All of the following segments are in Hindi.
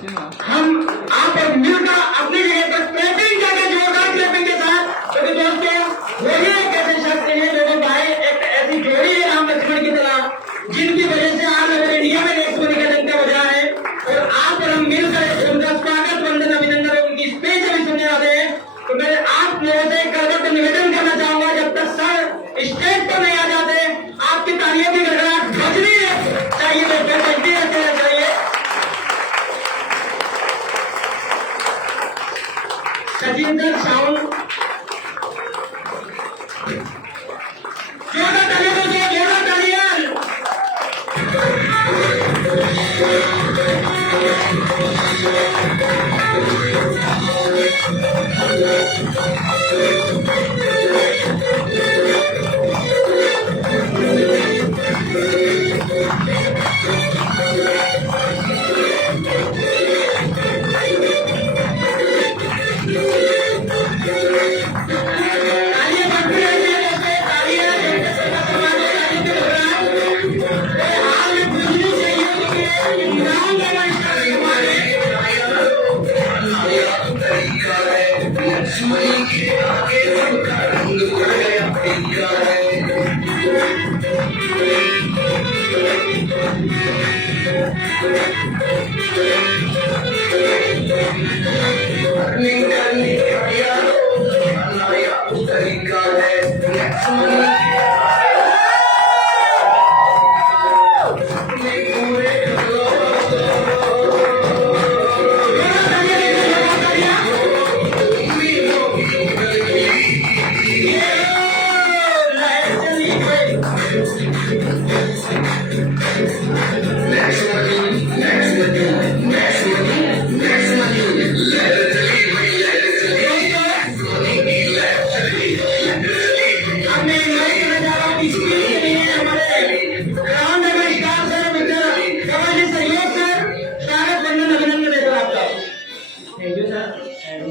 हम आप मिलकर अपनी जगह पर क्लैपिंग करके जोरदार क्लैपिंग के साथ क्योंकि दोस्तों वो ही एक ऐसे शख्स हैं जो भाई एक ऐसी जोड़ी है राम लक्ष्मण की तरह जिनकी वजह से आज अगर इंडिया में एक सोने का डंका बजा है और आप और हम मिलकर उनका स्वागत वंदन अभिनंदन और उनकी स्पीच अभी सुनने वाले हैं। तो मैं आप लोगों से करके निवेदन करना चाहूंगा जब तक सर स्टेज पर नहीं आ जाते आपकी तालियों की गड़गड़ाहट बजनी चाहिए बजती रहते चाहिए। सचिंदर साउंड जोरदार तालियां दीजिए, जोरदार तालियां।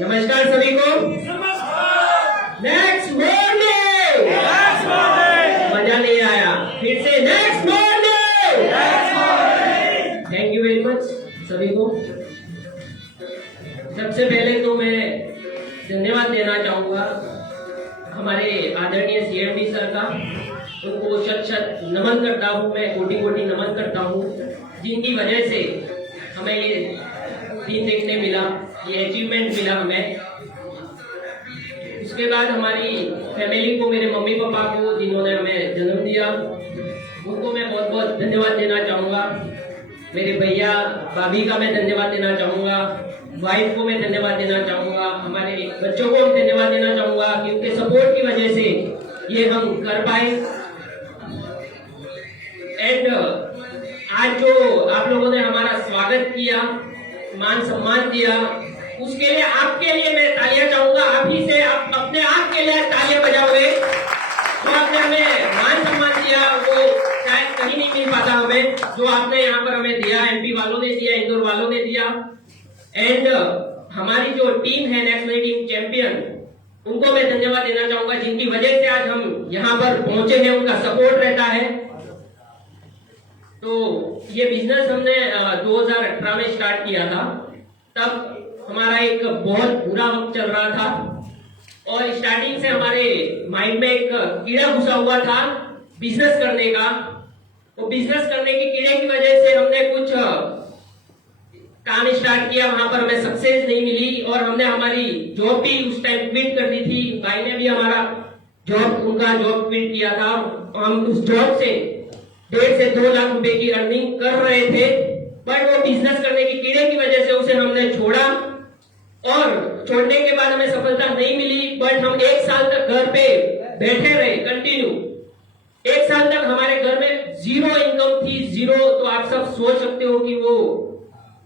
नमस्कार सभी को। नेक्स्ट मॉर्निंग मजा नहीं आया, फिर से next morning. Thank you very much सभी को। सबसे पहले तो मैं धन्यवाद देना चाहूंगा हमारे आदरणीय सीएमडी सर का। उनको शत नमन करता हूँ, मैं कोटि नमन करता हूँ जिनकी वजह से हमें ये दिन देखने मिला, ये अचीवमेंट मिला हमें। उसके बाद हमारी फैमिली को, मेरे मम्मी पापा को जिन्होंने हमें जन्म दिया, उनको मैं बहुत बहुत धन्यवाद देना चाहूँगा। मेरे भैया भाभी का मैं धन्यवाद देना चाहूँगा, वाइफ को मैं धन्यवाद देना चाहूँगा, हमारे बच्चों को मैं धन्यवाद देना चाहूँगा कि उनके सपोर्ट की वजह से ये हम कर पाए। एंड आज जो आप लोगों ने हमारा स्वागत किया, मान सम्मान दिया, उसके लिए आपके लिए मैं तालियां चाहूंगा। आप ही से आप अपने आप के लिए तालियां बजाओगे। जो आपने हमें मान सम्मान दिया वो शायद कहीं नहीं मिल पाता हमें, जो आपने यहाँ पर हमें दिया। एमपी वालों ने दिया, इंदौर वालों ने दिया। एंड हमारी जो टीम है नेशनल टीम चैंपियन, उनको मैं धन्यवाद देना चाहूंगा जिनकी वजह से आज हम यहाँ पर पहुंचे हैं, उनका सपोर्ट रहता है। तो ये बिजनेस हमने 2018 में स्टार्ट किया था। तब हमारा एक बहुत बुरा वक्त चल रहा था और स्टार्टिंग से हमारे माइंड में एक कीड़ा घुसा हुआ था बिजनेस करने का। वो बिजनेस करने के कीड़े की वजह से हमने कुछ काम स्टार्ट किया, वहां पर हमें सक्सेस नहीं मिली और हमने हमारी जॉब भी उस टाइम क्विट कर दी थी। भाई ने भी हमारा उनका जॉब क्विट किया था। हम उस जॉब से 1.5 से 2 लाख रुपए की अर्निंग कर रहे थे, बट वो बिजनेस करने की कीड़े की वजह से उसे हमने छोड़ा और छोड़ने के बाद हमें सफलता नहीं मिली। बट हम 1 साल तक घर पे बैठे रहे कंटिन्यू। 1 साल तक हमारे घर में 0 इनकम थी, 0। तो आप सब सोच सकते हो कि वो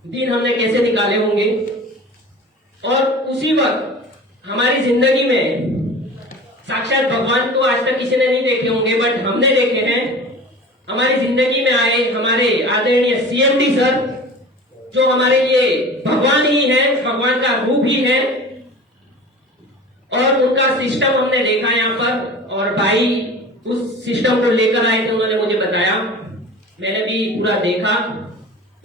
दिन हमने कैसे निकाले होंगे। और उसी वक्त हमारी जिंदगी में साक्षात भगवान तो आज तक किसी ने नहीं देखे होंगे, बट हमने देखे हैं। हमारी जिंदगी में आए हमारे आदरणीय सीएमडी सर, जो हमारे लिए भगवान ही है, भगवान का रूप ही है। और उनका सिस्टम हमने देखा यहाँ पर, और भाई उस सिस्टम को लेकर आए थे, उन्होंने मुझे बताया, मैंने भी पूरा देखा।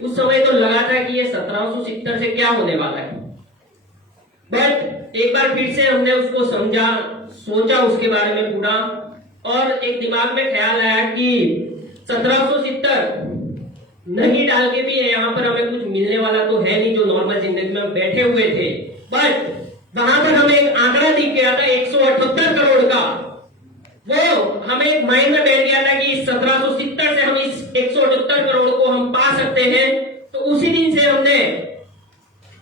उस समय तो लगा था कि ये 70 1770 से क्या होने वाला है। बट एक बार फिर से हमने उसको समझा, सोचा उसके बारे में पूरा, और एक दिमाग में ख्याल आया कि 1770 नहीं डाल के भी है, यहाँ पर हमें कुछ मिलने वाला तो है नहीं जो नॉर्मल जिंदगी में हम बैठे हुए थे। बट वहां पर हमें एक आंकड़ा दिख गया था 178 करोड़ का, वो हमें एक माइंड में बैठ गया था कि 1770 से हम इस 178 करोड़ को हम पा सकते हैं। तो उसी दिन से हमने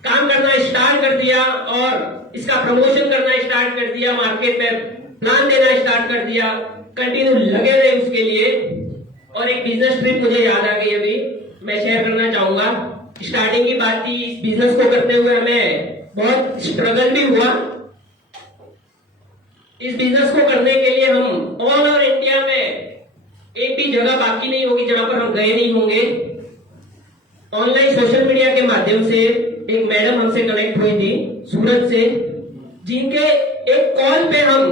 काम करना स्टार्ट कर दिया और इसका प्रमोशन करना स्टार्ट कर दिया, मार्केट में प्लान देना स्टार्ट कर दिया, कंटिन्यू लगे रहे उसके लिए। और एक बिजनेस ट्रिप मुझे याद आ गई, अभी मैं शेयर करना चाहूंगा। स्टार्टिंग की बात थी, इस बिजनेस को करते हुए हमें बहुत स्ट्रगल भी हुआ। इस बिजनेस को करने के लिए हम ऑल ओवर इंडिया में एक भी जगह बाकी नहीं होगी जहां पर हम गए नहीं होंगे। ऑनलाइन सोशल मीडिया के माध्यम से एक मैडम हमसे कनेक्ट हुई थी सूरत से, जिनके एक कॉल पे हम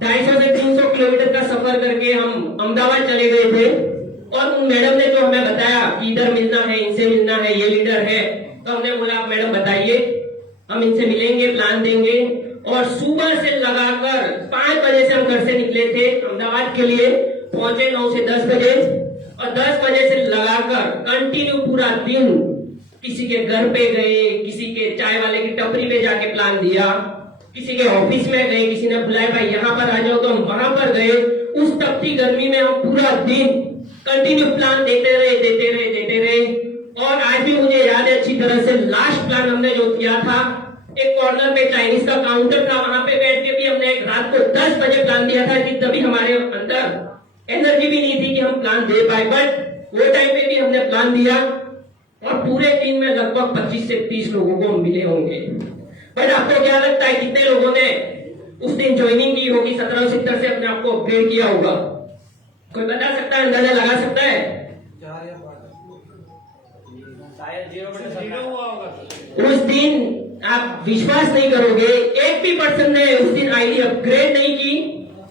250 से 300 किलोमीटर का सफर करके हम अहमदाबाद चले गए थे। और उन मैडम ने जो हमें बताया कि इधर मिलना है, इनसे मिलना है, ये लीडर है, तो हमने बोला मैडम बताइए, हम इनसे मिलेंगे, प्लान देंगे। और सुबह से लगाकर 5 बजे से हम घर से निकले थे अहमदाबाद के लिए, पहुंचे 9 से 10 बजे, और 10 बजे से लगाकर कंटिन्यू पूरा दिन किसी के घर पे गए, किसी के चाय वाले की टपरी पे जाके प्लान दिया, किसी के ऑफिस में गए, किसी ने बुलाया भाई यहाँ पर आ जाओ तो हम वहां पर गए। उस तपती गर्मी में हम पूरा दिन कंटिन्यू प्लान देते रहे। और आज भी मुझे याद है अच्छी तरह से, लास्ट प्लान हमने जो किया था, एक कॉर्नर पे चाइनीज का काउंटर था, वहां पे बैठ के भी हमने रात को 10 बजे प्लान दिया था कि तभी हमारे अंदर एनर्जी भी नहीं थी कि हम प्लान दे पाए। बट वो टाइम पे भी हमने प्लान दिया और पूरे दिन में लगभग 25 से 30 लोगों को मिले होंगे। बट आपको क्या लगता है कितने लोगों ने उस दिन ज्वाइनिंग की होगी, 1770 से अपने आप को अपग्रेड किया होगा? कोई बता सकता है, अंदाजा लगा सकता है? शायद 0 हुआ होगा। उस दिन आप विश्वास नहीं करोगे, एक भी पर्सन ने उस दिन आईडी अपग्रेड नहीं की।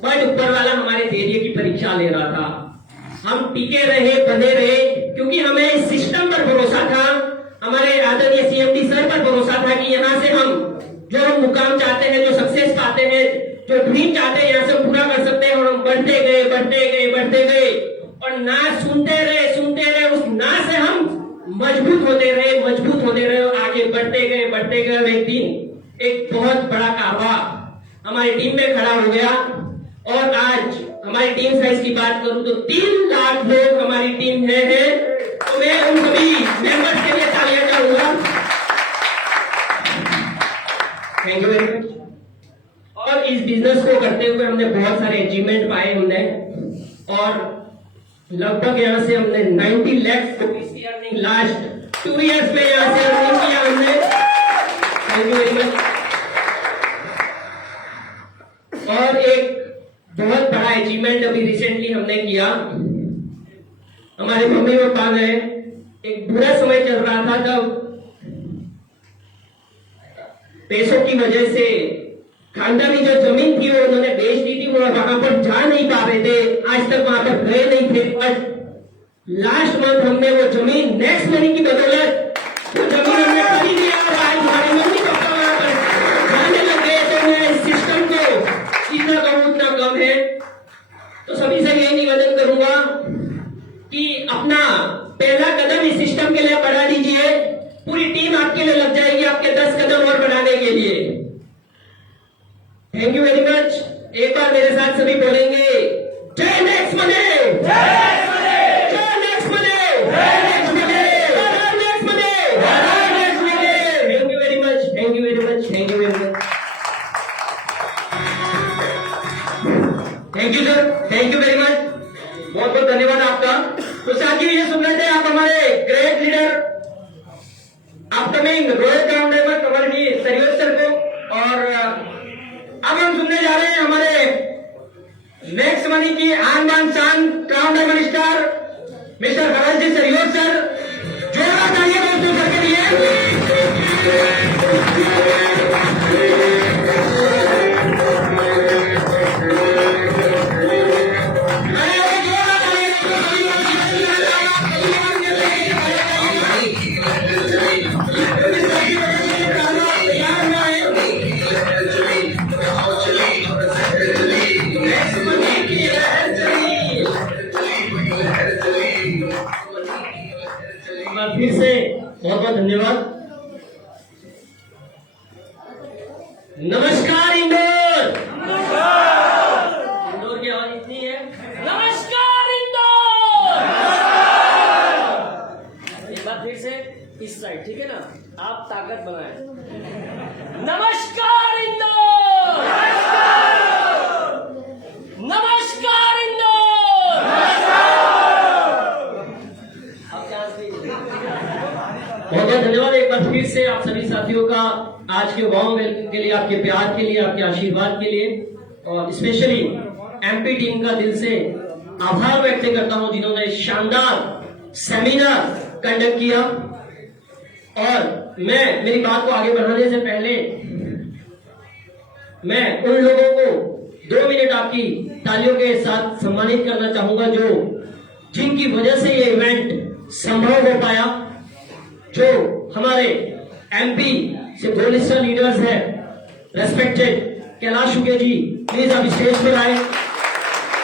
बट ऊपर वाला हमारे धैर्य की परीक्षा ले रहा था। हम टिके रहे, बने रहे, क्योंकि हमें सिस्टम पर भरोसा था, हमारे आदरणीय सीएमडी सर पर भरोसा था कि यहाँ से हम जो हम मुकाम चाहते हैं, जो सक्सेस पाते हैं, जो ड्रीम चाहते हैं, यहाँ से पूरा कर सकते हैं। और हम बढ़ते गए और ना सुनते रहे, उस ना से हम मजबूत होते रहे और आगे बढ़ते गए। और एक दिन एक बहुत बड़ा कारवा हमारी टीम में खड़ा हो गया। और आज हमारी टीम साइज की बात करूं तो 3 लाख लोग हमारी टीम में है। तो मैं उन सभी मेंबर्स के लिए तालियां चाहूंगा। Thank you very much. और इस बिजनेस को करते हुए हमने बहुत सारे अचीवमेंट पाए हमने, और लगभग यहाँ से हमने 90 लाख रुपीज की अर्निंग लास्ट 2 इयर्स में यहाँ से अर्निंग किया हमने। Thank you very much. और एक बहुत बड़ा अचीवमेंट अभी रिसेंटली हमने किया, हमारे मम्मी पापा ने, एक बुरा समय चल रहा था जब पैसों की वजह से खानदानी जो जमीन थी वो उन्होंने बेच दी थी, वो वहां पर जा नहीं पा रहे थे, आज तक वहां पर गए नहीं थे। बट लास्ट मंथ हमने वो जमीन नेक्स्ट मनी की बदौलत वो जमीन हमने खरीद लिया और आज हमारी मम्मी पापा वहां पर जाने लग गए। तो मैं इस सिस्टम को जितना कहूं उतना कम है। तो सभी से यही निवेदन करूंगा कि अपना पहला कदम इस सिस्टम के लिए बढ़ा दीजिए, पूरी टीम आपके लिए लग जाएगी आपके 10 कदम और बढ़ाने के लिए। Thank you very much. एक बार मेरे साथ सभी बोलेंगे, जय नेक्स्ट मनी, जय नेक्स्ट मनी, जय नेक्स्ट मनी, जय नेक्स्ट मनी, जय next money. Thank you very much, thank you very much, thank you very much. Thank you sir, thank you very much, बहुत बहुत धन्यवाद आपका। तो साथियों ये सुन रहे थे आप हमारे great leader upcoming Rohit grand diamond Kamal Sariyot sir को। और अब हम सुनने जा रहे हैं हमारे नेक्स्ट मनी की आन बान शान crown diamond star mister Bharat ji Sariyot sir. जोरदार तालियां दोस्तों सर के लिए। बहुत बहुत धन्यवाद। नमस्कार इंदौर। इंदौर की आवाज इतनी है। नमस्कार इंदौर। एक बार फिर से इस साइड, ठीक है ना? आप ताकत बनाए। नमस्कार इंदौर। नमस्कार इंदौर। आप चांस दीजिए। बहुत बहुत धन्यवाद एक बार फिर से आप सभी साथियों का आज के वार्म वेलकम के लिए, आपके प्यार के लिए, आपके आशीर्वाद के लिए, और स्पेशली एमपी टीम का दिल से आभार व्यक्त करता हूं जिन्होंने शानदार सेमिनार कंडक्ट किया। और मैं मेरी बात को आगे बढ़ाने से पहले मैं उन लोगों को 2 मिनट आपकी तालियों के साथ सम्मानित करना चाहूंगा जो जिनकी वजह से ये इवेंट संभव हो पाया। जो हमारे एमपी से 2 लिस्टर लीडर्स हैं, रेस्पेक्टेड कैलाश शुक्ल जी, प्लीज आप स्टेज पर आए।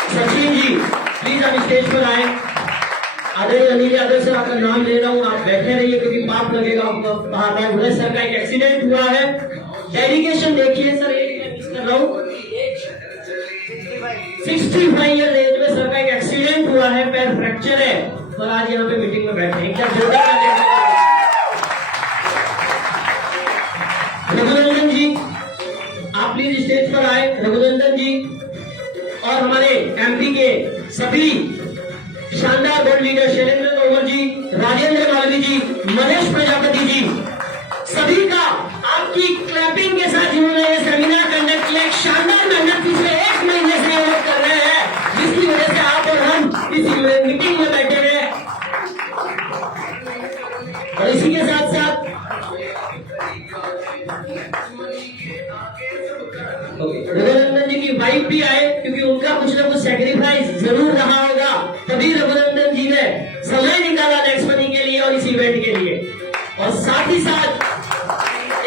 सचिन जी, प्लीज आप स्टेज पर आए। आदरणीय अनिल यादव सर, आपका नाम ले रहा हूं, आप बैठे रहिए क्योंकि पाप लगेगा आपको। बाहर भूले सर का एक एक्सीडेंट हुआ है, डेडिकेशन देखिए सर, एक मैं मिस कर रहा हूँ। 65 ईयर एज में सर का एक एक्सीडेंट हुआ है, पैर फ्रैक्चर है, और आज यहाँ पे मीटिंग में बैठे हैं। क्या जोरदार तालियां। रघुनंदन जी, आप प्लीज स्टेज पर आए। रघुनंदन जी और हमारे एमपी के सभी शानदार बोर्ड लीडर शैलेंद्र तोमर जी, राजेंद्र मालवी जी, महेश प्रजापति जी, सभी का आपकी क्लैपिंग के साथ जिन्होंने ये सेमिनार कंडक्ट किया, एक शानदार मेहनत पिछले 1 महीने से ये लोग कर रहे हैं, जिसकी वजह से आप और हम इस मीटिंग में बैठे हैं। और इसी के साथ साथ रघुनंदन जी की वाइफ भी आए, क्योंकि उनका कुछ ना कुछ सेक्रीफाइस जरूर रहा होगा, तभी रघुनंदन जी ने समय निकाला नेक्स्ट मनी के लिए और इस इवेंट के लिए। और साथ ही साथ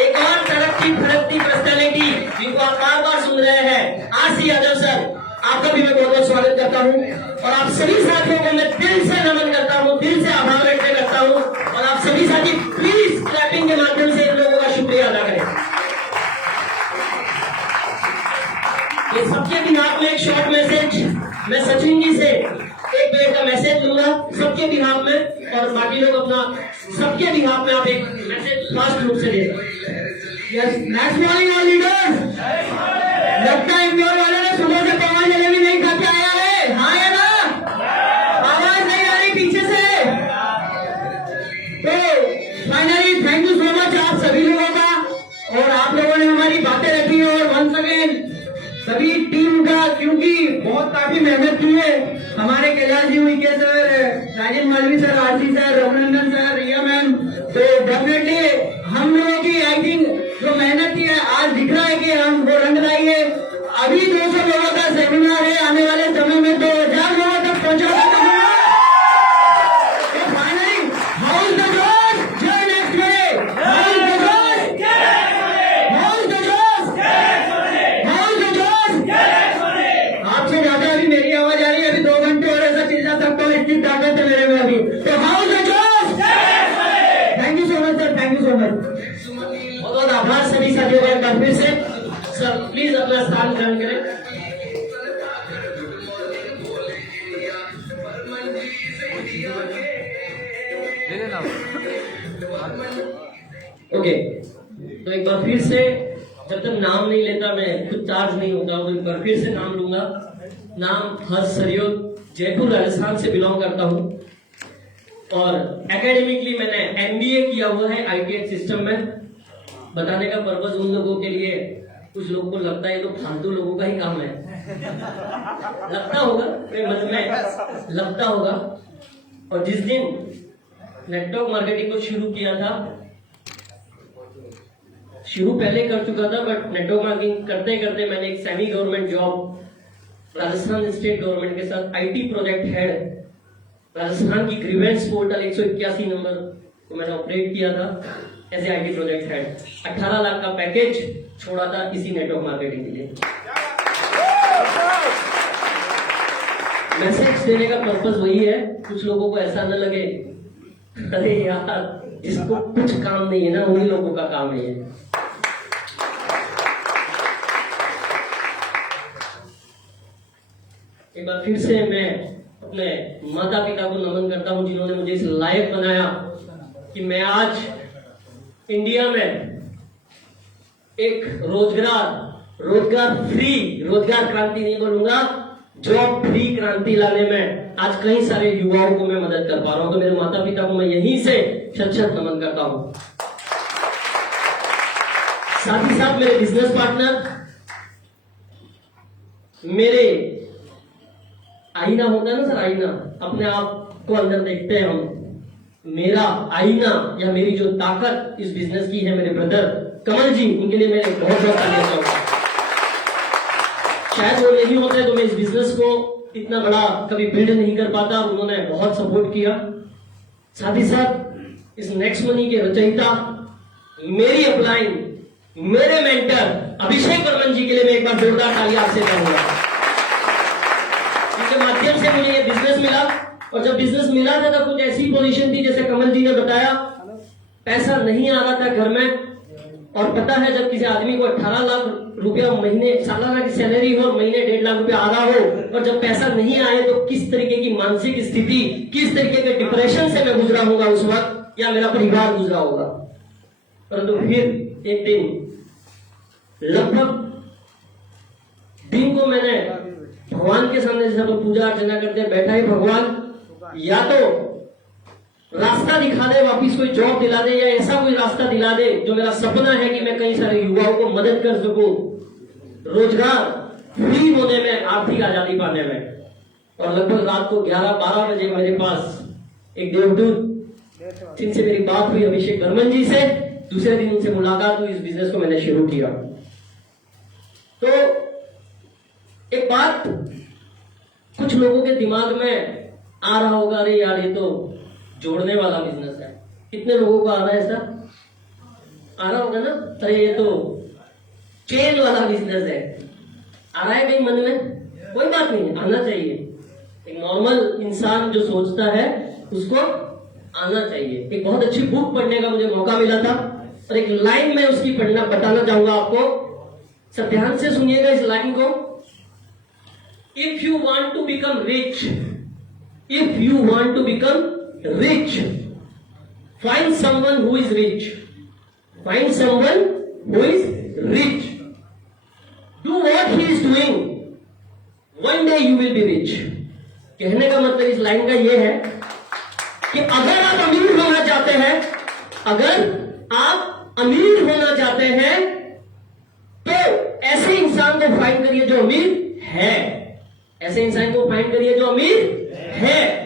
एक और तरक्की फरकती पर्सनैलिटी जिनको आप बार बार सुन रहे हैं, आरसी यादव सर, आपका भी मैं बहुत बहुत स्वागत करता हूं। और आप सभी साथियों को मैं दिल से नमन करता हूं, दिल से आभार व्यक्त करता हूं। और आप सभी साथी प्लीज क्लैपिंग के माध्यम से इन लोगों का शुक्रिया अदा करें। ये सबके बिहाफ में एक शॉर्ट मैसेज मैं सचिन जी से 1 मिनट का मैसेज लूंगा सबके बिहाफ में, और बाकी लोग अपना सबके बिहाफ में आप एक मैसेज फास्ट रूप से दे। Yes, next morning all leaders. लगता है इंदौर वाले ने सुबह से पवन जलेबी नहीं खा के आया है। हाँ है ना? आवाज नहीं आ रही पीछे से। तो finally thank you so much आप सभी लोगों का, और आप लोगों ने हमारी बातें रखी है। और वंस अगेन सभी टीम का, क्योंकि बहुत काफी मेहनत की है हमारे Kailash ji, Uike sir, Rajendra Malvi sir, RC sir, Raghunandan sir, Riya ma'am, तो डेफिनेटली हम लोगों की आई थिंक जो मेहनत की है आज दिख रहा है कि हम वो रंग लाएंगे। अभी 200 लोगों का सेमिनार है, आने वाले समय में 2000 लोगों तक पहुंचाना। फाइनली हाउस द जोश, जय नेक्स्ट डे, हाउस द जोश, हाउस द जोश, हाउस द जोश। आपसे ज्यादा अभी मेरी आवाज आ रही है, अभी 2 घंटे और ऐसा चिल्ला सकता हूँ, इतनी ताकत है मेरे में अभी। तो हाउस द जोश। Thank you so much sir, thank you so much. बहुत आभार सभी साथियों का एक बार फिर से। सर प्लीज अपना स्थान ग्रहण करें। ओके, तो एक बार फिर से, जब तक नाम नहीं लेता मैं खुद चार्ज नहीं होता, तो एक बार फिर से नाम लूंगा। नाम हर्ष सरयोत, जयपुर राजस्थान से बिलोंग करता हूं, और एकेडमिकली मैंने एमबीए किया हुआ है आईटीएच सिस्टम में। बताने का पर्पज उन लोगों के लिए, कुछ लोगों को लगता है तो फालतू लोगों का ही काम है, लगता होगा मेरे मन में लगता होगा। और जिस दिन नेटवर्क मार्केटिंग को शुरू किया था, शुरू पहले कर चुका था, बट नेटवर्क मार्केटिंग करते करते मैंने एक semi government job Rajasthan state government के साथ आईटी प्रोजेक्ट हेड राजस्थान की ग्रीवेंस पोर्टल 181 नंबर को मैंने ऑपरेट किया था as IT project head. 18 lakh का पैकेज छोड़ा था इसी नेटवर्क मार्केटिंग के लिए। मैसेज देने का पर्पस वही है, कुछ लोगों को ऐसा न लगे अरे यार जिसको कुछ काम नहीं है ना, उन्हीं लोगों का काम है ये। एक बार फिर से मैं अपने माता पिता को नमन करता हूं, जिन्होंने मुझे इस लायक बनाया कि मैं आज इंडिया में एक रोजगार फ्री, रोजगार क्रांति नहीं बोलूंगा, जॉब फ्री क्रांति लाने में आज कई सारे युवाओं को मैं मदद कर पा रहा हूं। तो मेरे माता पिता को मैं यहीं से शत नमन करता हूं। साथ ही साथ मेरे बिजनेस पार्टनर, मेरे आईना होता है ना सर, आईना, अपने आप को अंदर देखते हैं हम, मेरा आईना या मेरी जो ताकत इस बिजनेस की है मेरे ब्रदर कमल जी, उनके लिए मैं बहुत बहुत तालियां चाहूंगा। शायद वो नहीं होते तो मैं इस बिजनेस को इतना बड़ा कभी बिल्ड नहीं कर पाता, और उन्होंने बहुत सपोर्ट किया। साथ ही साथ इस नेक्स्ट मनी के रचयिता, मेरी अपलाइन, मेरे मेंटर अभिषेक बर्मन जी के लिए मैं एक बार जोरदार तालियां आपसे करूंगा। इनके माध्यम से मुझे ये बिजनेस मिला, और जब बिजनेस मिला था तब कुछ ऐसी पोजीशन थी, जैसे कमल जी ने बताया, पैसा नहीं आ रहा था घर में। और पता है, जब किसी आदमी को 18 लाख रुपया महीने, सालाना की सैलरी हो और महीने 1.5 लाख रुपया आ रहा हो, और जब पैसा नहीं आए तो किस तरीके की मानसिक स्थिति, किस तरीके के डिप्रेशन से मैं गुजरा होगा उस वक्त, या मेरा परिवार गुजरा होगा। परंतु फिर एक दिन, लगभग दिन को मैंने भगवान के सामने, जैसे हम पूजा अर्चना करते हैं, बैठा ही भगवान या तो रास्ता दिखा दे, वापिस कोई जॉब दिला दे, या ऐसा कोई रास्ता दिला दे जो मेरा सपना है कि मैं कई सारे युवाओं को मदद कर सकूं, रोजगार फ्री होने में, आर्थिक आजादी पाने में। और लगभग रात को 11-12 बजे मेरे पास एक देवदूत, जिनसे मेरी बात हुई अभिषेक बर्मन जी से, दूसरे दिन उनसे मुलाकात हुई, इस बिजनेस को मैंने शुरू किया। तो एक बात कुछ लोगों के दिमाग में आ रहा होगा, अरे यार ये तो जोड़ने वाला बिजनेस है। कितने लोगों को आ रहा है ऐसा? आ रहा होगा ना, अरे ये तो चेन वाला बिजनेस है। आ रहा है कहीं मन में? कोई बात नहीं, आना चाहिए। एक नॉर्मल इंसान जो सोचता है उसको आना चाहिए। एक बहुत अच्छी बुक पढ़ने का मुझे मौका मिला था, और एक लाइन में उसकी पढ़ना बताना चाहूंगा आपको। सब ध्यान से सुनिएगा इस लाइन को। If you want to become rich, if you want to become rich, find someone who is rich, find someone who is rich, do what he is doing, one day you will be rich। कहने का मतलब इस लाइन का यह है कि अगर आप अमीर होना चाहते हैं, अगर आप अमीर होना चाहते हैं, तो ऐसे इंसान को फाइंड करिए जो अमीर है, ऐसे इंसान को फाइंड करिए जो अमीर है।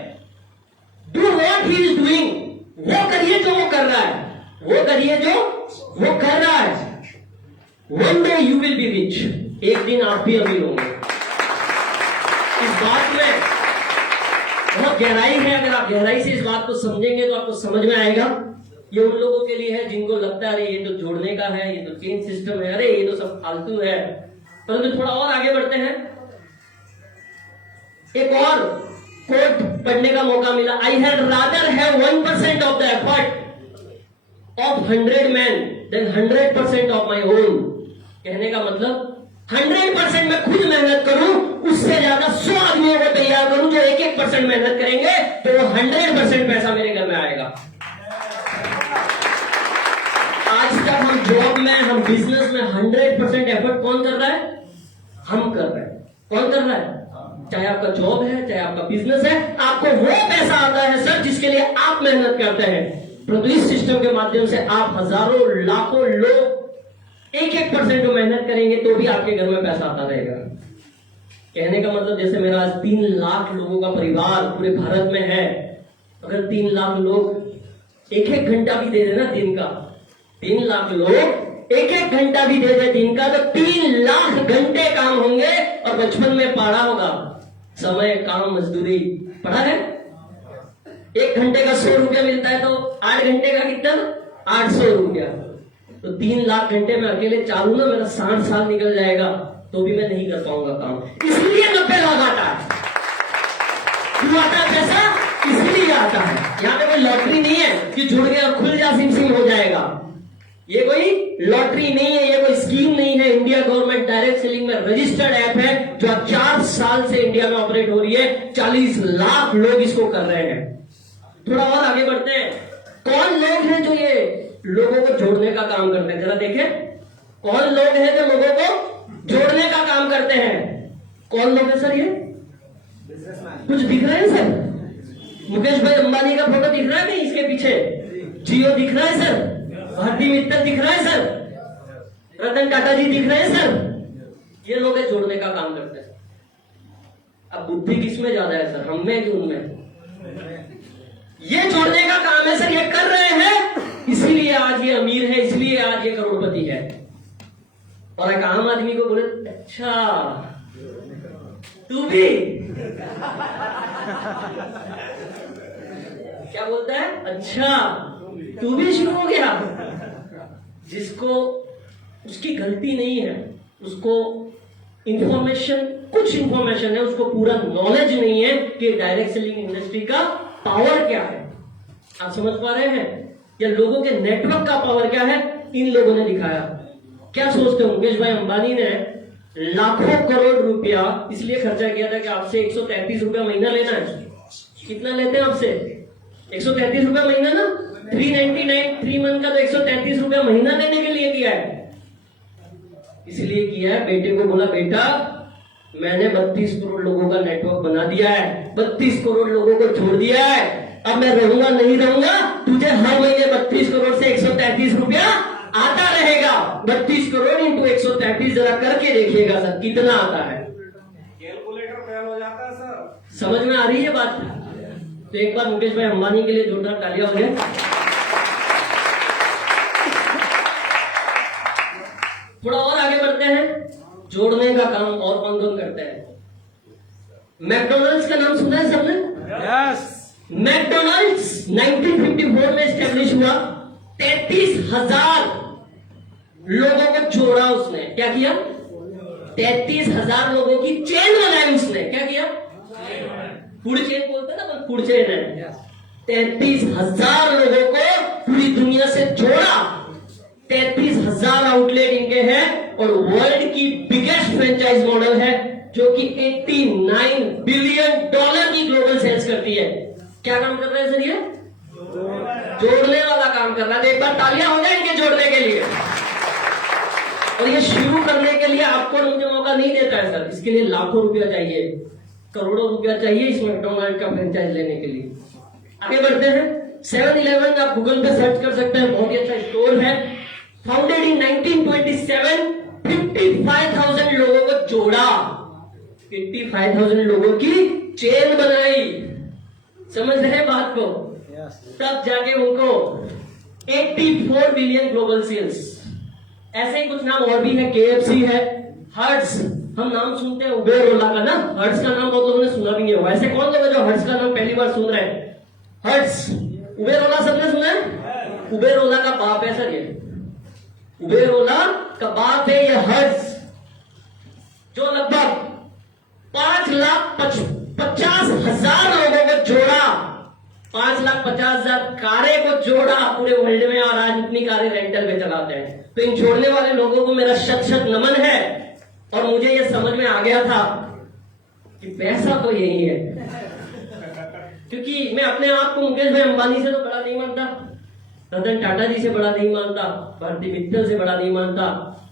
Do what he is doing, वो करिए जो वो कर रहा है, वो करिए जो वो कर रहा है। One day you will be rich, एक दिन आप भी अमीर होंगे। इस बात में बहुत गहराई है, अगर आप गहराई से इस बात को समझेंगे तो आपको समझ में आएगा। ये उन लोगों के लिए है जिनको लगता है अरे ये तो जोड़ने का है, ये तो चेन सिस्टम है, अरे ये तो सब फालतू है। परंतु थोड़ा और आगे बढ़ते हैं, एक और कोट पढ़ने का मौका मिला। I had rather have 1% of the effort of 100 men than 100% of my own. कहने का मतलब 100% मैं खुद मेहनत करूं, उससे ज्यादा 100 आदमियों को तैयार करूं जो 1-1% मेहनत करेंगे, तो वो 100% पैसा मेरे घर में आएगा। आज तक हम जॉब में, हम बिजनेस में 100% एफर्ट कौन कर रहा है? हम कर रहे हैं। कौन कर रहा है? चाहे आपका जॉब है, चाहे आपका बिजनेस है, आपको वो पैसा आता है सर जिसके लिए आप मेहनत करते हैं। परंतु इस सिस्टम के माध्यम से आप हजारों लाखों लोग 1-1% मेहनत करेंगे तो भी आपके घर में पैसा आता रहेगा। कहने का मतलब जैसे मेरा आज 3 लाख लोगों का परिवार पूरे भारत में है, अगर 3 लाख लोग 1-1 घंटा भी दे देना दिन का, 3 लाख लोग 1-1 घंटा भी दे दे दिन का, तो 3 लाख घंटे काम होंगे। और बचपन में पढ़ा होगा, समय काम मजदूरी पढ़ा है। 1 घंटे का 100 रुपया मिलता है, तो 8 घंटे का कितना? 800 रुपया। तो 3 लाख घंटे में अकेले चालू ना, मेरा 60 साल निकल जाएगा, तो भी मैं नहीं कर पाऊंगा काम। इसलिए 90 लाख आता है। क्यों आता है पैसा? इसलिए आता है। यहाँ पे कोई लॉटरी नहीं है कि जुड़ गया और खुल जा सिम सिम हो जाएगा। ये कोई लॉटरी नहीं है, ये कोई स्कीम नहीं है। इंडिया गवर्नमेंट डायरेक्ट सेलिंग में रजिस्टर्ड ऐप है जो 4 साल से इंडिया में ऑपरेट हो रही है। 40 लाख लोग इसको कर रहे हैं। थोड़ा और आगे बढ़ते हैं। कौन लोग हैं जो ये लोगों को जोड़ने का काम करते हैं, जरा देखें। कौन लोग हैं जो लोगों को जोड़ने का काम करते हैं? कौन लोग हैं सर? ये कुछ दिख रहा है सर? मुकेश भाई अंबानी का फोटो दिख रहा है नहीं इसके पीछे? जियो दिख रहा है सर? भारती मित्तल दिख रहा है सर? रतन टाटा जी दिख रहे हैं सर? ये लोग जोड़ने का काम करते हैं। अब बुद्धि किसमें ज्यादा है सर, हम में कि उनमें? ये जोड़ने का काम है सर, ये कर रहे हैं, इसीलिए आज ये अमीर है, इसलिए आज ये करोड़पति है। और एक आम आदमी को बोले अच्छा तू भी क्या बोलता है? अच्छा तू भी शुरू हो गया। जिसको उसकी गलती नहीं है, उसको इंफॉर्मेशन, कुछ इंफॉर्मेशन है, उसको पूरा नॉलेज नहीं है कि डायरेक्ट सेलिंग इंडस्ट्री का पावर क्या है। आप समझ पा रहे हैं? या लोगों के नेटवर्क का पावर क्या है, इन लोगों ने दिखाया। क्या सोचते हो? मुकेश भाई अंबानी ने लाखों करोड़ रुपया इसलिए खर्चा किया था कि आपसे 133 रुपया महीना लेना है। कितना लेते हैं आपसे? 133 रुपया महीना ना, 399 3 मंथ का, तो 133 रुपया महीना लेने के लिए किया है। इसलिए किया है, बेटे को बोला बेटा मैंने 32 करोड़ लोगों का नेटवर्क बना दिया है, 32 करोड़ लोगों को छोड़ दिया है। अब मैं रहूंगा नहीं रहूंगा, तुझे हर महीने 32 करोड़ से 133 रुपया आता रहेगा। 32 करोड़ इंटू 133 जरा करके देखिएगा सर कितना आता है। कैलकुलेटर फेल हो जाता है सर। समझ में आ रही है बात? तो एक बार मुकेश भाई अंबानी के लिए जोरदार तालियां हो जाए। थोड़ा और आगे बढ़ते हैं। जोड़ने का काम और कौन कौन करते हैं? मैकडोनल्ड्स का नाम सुना है सबने? यस। मैकडोनल्ड्स 1954 में स्टैब्लिश हुआ। 33,000 लोगों को जोड़ा उसने। क्या किया? 33,000 लोगों की चेन बनाई उसने। क्या किया? फूड चेन बोलते ना, फूड चेन है। 33,000 लोगों को पूरी दुनिया से जोड़ा। 33,000 आउटलेट इनके हैं और वर्ल्ड की बिगेस्ट फ्रेंचाइज मॉडल है जो कि $89 बिलियन की ग्लोबल सेल्स करती है। क्या काम कर रहा है सर? ये जोड़ने वाला काम कर रहा है। एक बार तालियां हो जाए इनके जोड़ने के लिए। और ये शुरू करने के लिए आपको मुझे मौका नहीं देता है सर, इसके लिए लाखों रुपया चाहिए, करोड़ों रुपया चाहिए इस मैकडोनल्ड का फ्रेंचाइज लेने के लिए। आगे बढ़ते हैं। 7-Eleven आप गूगल पे सर्च कर सकते हैं, बहुत ही अच्छा स्टोर है। फाउंडेड इन 1927, 55,000 लोगों को जोड़ा, 55,000 लोगों की चेन बनाई। समझ रहे हैं बात को? तब जाके उनको 84 बिलियन ग्लोबल सेल्स। ऐसे ही कुछ नाम और भी है, KFC है, हर्ट्स, हम नाम सुनते हैं उबेर ओला का ना, हर्ट्स का नाम बहुत लोगों ने सुना भी नहीं होगा। ऐसे कौन लोग हैं जो हर्ट्स का नाम पहली बार सुन रहे हैं? हर्ट्स, उबेर ओला सबने सुना है? उबेर ओला का बाप है सर ये, उबेर ओला का बाप है ये हर्ट्स, जो लगभग 5,50,000 लोगों को जोड़ा, 5,50,000 कारें को जोड़ा पूरे वर्ल्ड में, और आज इतनी कारें रेंटल पे चलाते हैं। तो इन छोड़ने वाले लोगों को मेरा शत शत नमन है। और मुझे ये समझ में आ गया था कि पैसा तो यही है, क्योंकि मैं अपने आप को मुकेश भाई अंबानी से तो बड़ा नहीं मानता, रतन टाटा जी से बड़ा नहीं मानता, भारती मित्तल से बड़ा नहीं मानता।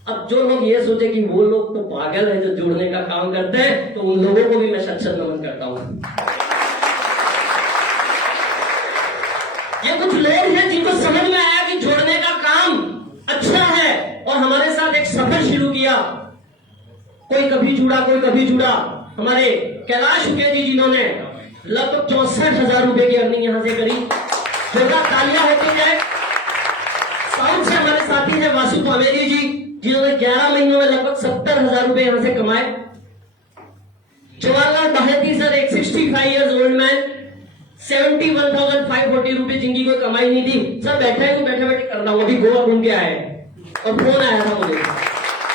अब जो लोग ये सोचे कि वो लोग तो पागल है जो जोड़ने का काम करते हैं, तो उन लोगों को भी मैं शत शत नमन करता हूं। ये कुछ लोग हैं जिनको समझ में आया कि जोड़ने का काम अच्छा है, और हमारे साथ एक सफर शुरू किया। कोई कभी जुड़ा, कोई कभी जुड़ा। हमारे कैलाश उकेजी जिन्होंने लगभग 64,000 रुपए की अर्निंग यहां से करी, जोरदार तालियां होती है। साउथ से हमारे साथी हैं वासु पावेरी जी, जिन्होंने 11 महीनों में लगभग 70,000 रुपए यहां से कमाए। जवाहरलाल बाहेती सर, एक 65 ईयर्स ओल्ड मैन, 71,540 रुपए जिनकी कोई कमाई नहीं थी, सर बैठे हैं, बैठे बैठे कर रहा हूं, अभी गोवा घूम के आए और फोन आया था मुझे,